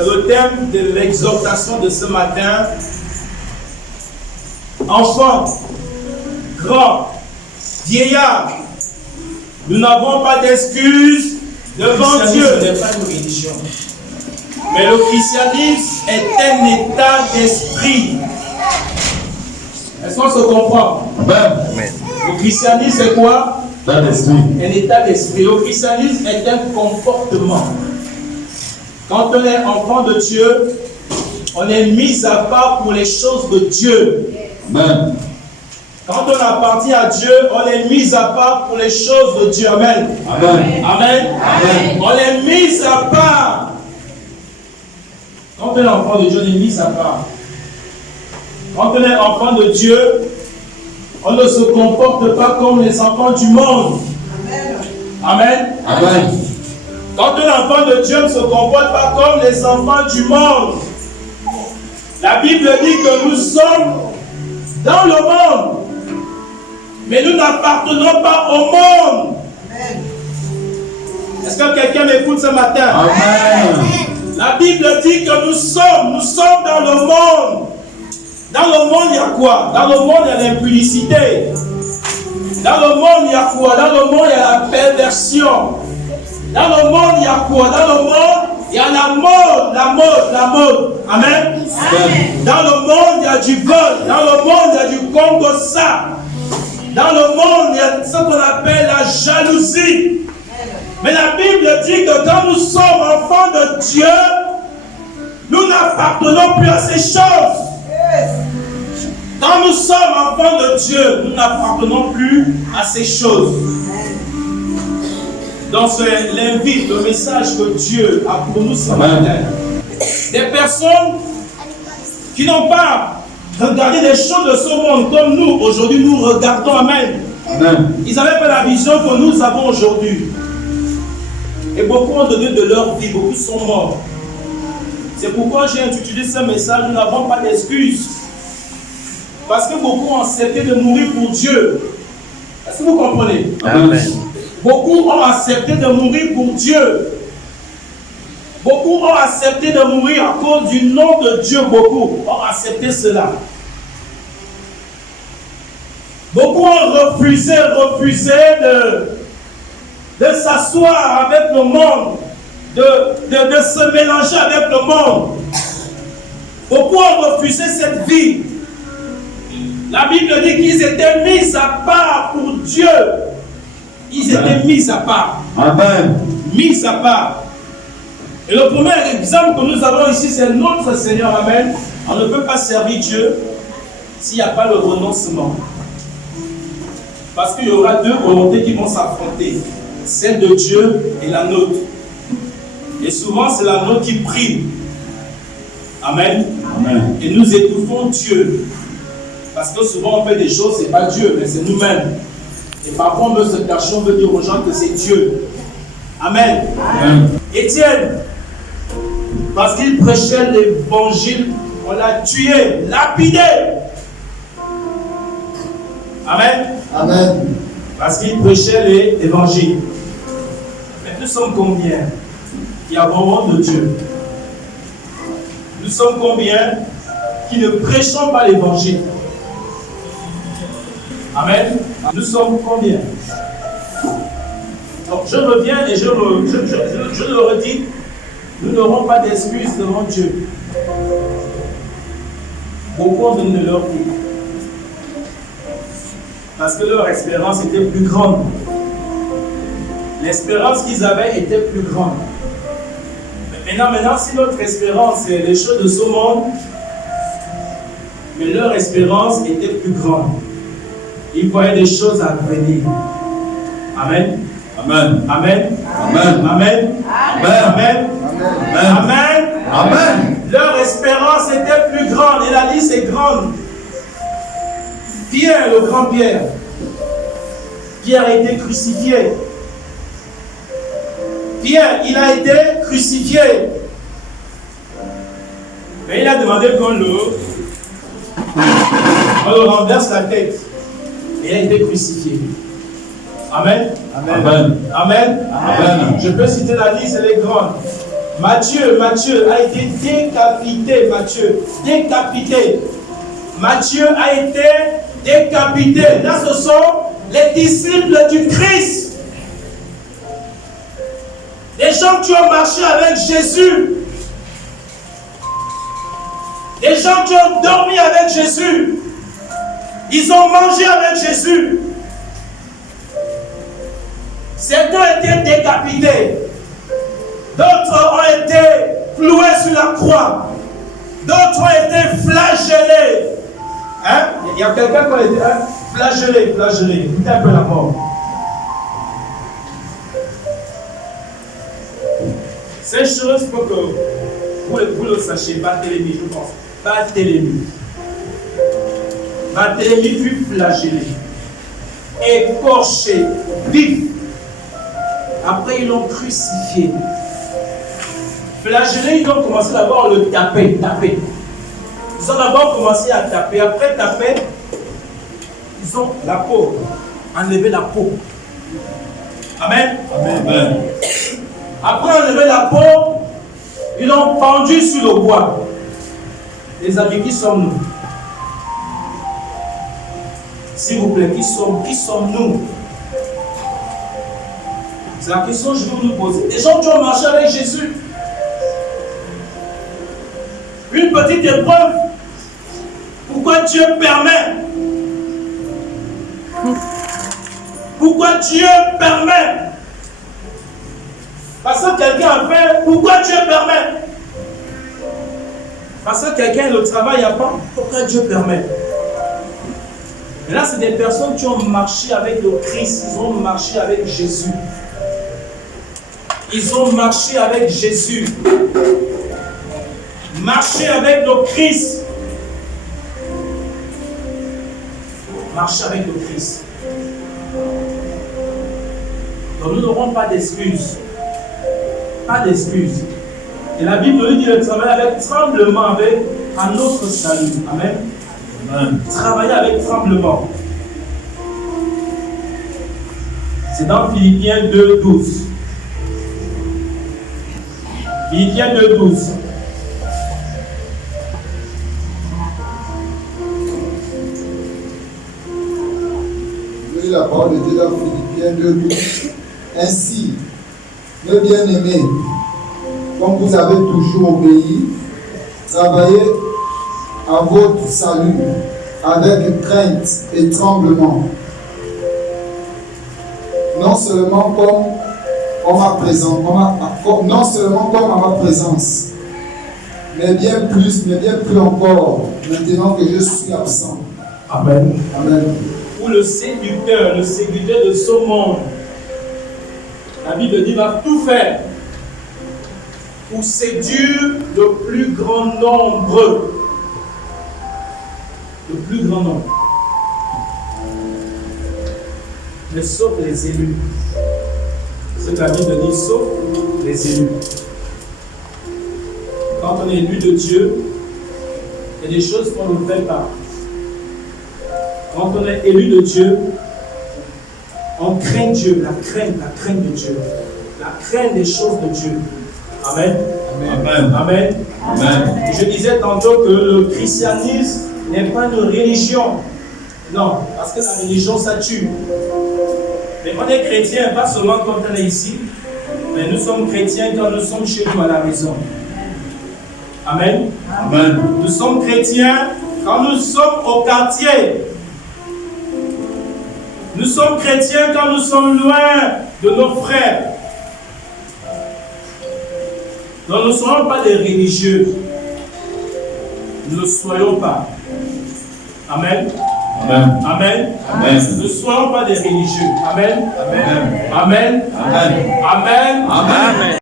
C'est le thème de l'exhortation de ce matin. Enfants, grands, vieillards, nous n'avons pas d'excuses devant Dieu. Ce n'est pas une religion. Mais le christianisme est un état d'esprit. Est-ce qu'on se comprend? Amen. Le christianisme c'est quoi? Un état d'esprit. Le christianisme est un comportement. Quand on est enfant de Dieu, on est mis à part pour les choses de Dieu. Amen. Quand on appartient à Dieu, on est mis à part pour les choses de Dieu. Amen. Amen. Amen. Amen. On est mis à part. Quand on est enfant de Dieu, on est mis à part. Quand on est enfant de Dieu, on ne se comporte pas comme les enfants du monde. Amen. Amen. Quand un enfant de Dieu ne se comporte pas comme les enfants du monde, la Bible dit que nous sommes dans le monde, mais nous n'appartenons pas au monde. Est-ce que quelqu'un m'écoute ce matin? Amen. La Bible dit que nous sommes dans le monde. Dans le monde, il y a quoi? Dans le monde, il y a l'impudicité. Dans le monde, il y a quoi? Dans le monde, il y a la perversion. Dans le monde, il y a quoi? Dans le monde, il y a la mode. Amen. Amen. Dans le monde, il y a du vol. Dans le monde, il y a du Congo-ça. Dans le monde, il y a ce qu'on appelle la jalousie. Mais la Bible dit que quand nous sommes enfants de Dieu, nous n'appartenons plus à ces choses. Quand nous sommes enfants de Dieu, nous n'appartenons plus à ces choses. Donc c'est l'invite, le message que Dieu a pour nous ce matin. Des personnes qui n'ont pas regardé les choses de ce monde comme nous, aujourd'hui nous regardons. Amen. Amen. Ils n'avaient pas la vision que nous avons aujourd'hui. Et beaucoup ont donné de leur vie, beaucoup sont morts. C'est pourquoi j'ai intitulé ce message, nous n'avons pas d'excuses. Parce que beaucoup ont accepté de mourir pour Dieu. Est-ce que vous comprenez? Amen. Beaucoup ont accepté de mourir pour Dieu. Beaucoup ont accepté de mourir à cause du nom de Dieu. Beaucoup ont accepté cela. Beaucoup ont refusé de s'asseoir avec le monde, de se mélanger avec le monde. Beaucoup ont refusé cette vie. La Bible dit qu'ils étaient mis à part pour Dieu. Ils étaient mis à part. Amen. Mis à part. Et le premier exemple que nous avons ici, c'est notre Seigneur. Amen. On ne peut pas servir Dieu s'il n'y a pas le renoncement. Parce qu'il y aura deux volontés qui vont s'affronter. Celle de Dieu et la nôtre. Et souvent, c'est la nôtre qui prime. Amen. Amen. Et nous étouffons Dieu. Parce que souvent on fait des choses, ce n'est pas Dieu, mais c'est nous-mêmes. Et parfois on veut se cacher, on veut dire aux gens que c'est Dieu. Amen. Amen. Étienne, parce qu'il prêchait l'évangile, on l'a tué, lapidé. Amen. Amen. Parce qu'il prêchait l'évangile. Mais nous sommes combien qui avons honte de Dieu? Nous sommes combien qui ne prêchons pas l'évangile? Amen. Nous sommes combien? Donc je reviens et je le redis, nous n'aurons pas d'excuses devant Dieu. Beaucoup ont donné leur vie. Parce que leur espérance était plus grande. L'espérance qu'ils avaient était plus grande. Mais maintenant, si notre espérance est les choses de ce monde, mais leur espérance était plus grande. Ils voyaient des choses à venir. Amen. Amen. Amen. Amen. Amen. Amen. Amen. Amen. Amen. Leur espérance était plus grande et la liste est grande. Pierre, le grand Pierre. Pierre a été crucifié. Pierre, il a été crucifié. Mais il a demandé qu'on le renverse la tête. Et il a été crucifié. Amen. Amen. Amen. Amen. Amen. Je peux citer la liste, elle est grande. Matthieu a été décapité. Matthieu a été décapité. Là, ce sont les disciples du Christ. Des gens qui ont marché avec Jésus. Des gens qui ont dormi avec Jésus. Ils ont mangé avec Jésus. Certains ont été décapités. D'autres ont été cloués sur la croix. D'autres ont été flagellés. Hein? Il y a quelqu'un qui a été flagellé. Écoutez un peu la mort. Ces choses, pour que vous le sachiez, Barthélemy, je pense. Barthélemy fut flagellé, écorché, vif. Après, ils l'ont crucifié. Flagellé, ils ont commencé d'abord à le taper. Ils ont d'abord commencé à taper. Après taper, ils ont la peau, enlevé la peau. Amen. Amen. Après enlever la peau, ils l'ont pendu sur le bois. Les amis, qui sommes-nous? S'il vous plaît, qui sommes-nous? C'est la question que je veux nous poser. Les gens qui ont marché avec Jésus. Une petite épreuve. Pourquoi Dieu permet? Pourquoi Dieu permet? Parce que quelqu'un a fait. Pourquoi Dieu permet? Parce que quelqu'un le travail n'a pas. Pourquoi Dieu permet? Et là, c'est des personnes qui ont marché avec le Christ. Ils ont marché avec Jésus. Ils ont marché avec Jésus. Marcher avec le Christ. Marcher avec le Christ. Donc nous n'aurons pas d'excuses. Pas d'excuses. Et la Bible nous dit de travailler avec tremblement avec un autre salut. Amen. Amen. Travailler avec tremblement. C'est dans Philippiens 2:12. Philippiens 2:12. La parole de Dieu dans Philippiens 2:12. Ainsi, mes bien-aimés, comme vous avez toujours obéi, travaillez à votre salut avec crainte et tremblement. Non seulement comme à ma présence, mais bien plus encore, maintenant que je suis absent. Amen. Amen. Ou le séducteur de ce monde, la Bible dit, va tout faire pour séduire le plus grand nombre. Le plus grand nombre. Mais sauf les élus. C'est ce que la Bible dit, sauf les élus. Quand on est élu de Dieu, il y a des choses qu'on ne fait pas. Quand on est élu de Dieu, on craint Dieu, la crainte de Dieu, la crainte des choses de Dieu. Amen. Amen. Amen. Amen. Je disais tantôt que le christianisme n'est pas une religion. Non, parce que la religion, ça tue. Mais on est chrétien, pas seulement quand on est ici, mais nous sommes chrétiens quand nous sommes chez nous à la maison. Amen. Amen. Nous sommes chrétiens quand nous sommes au quartier. Nous sommes chrétiens quand nous sommes loin de nos frères. Donc nous ne serons pas des religieux. Ne le soyons pas. Amen. Amen. Amen. Amen. Ne soyons pas des religieux. Amen. Amen. Amen. Amen. Amen. Amen.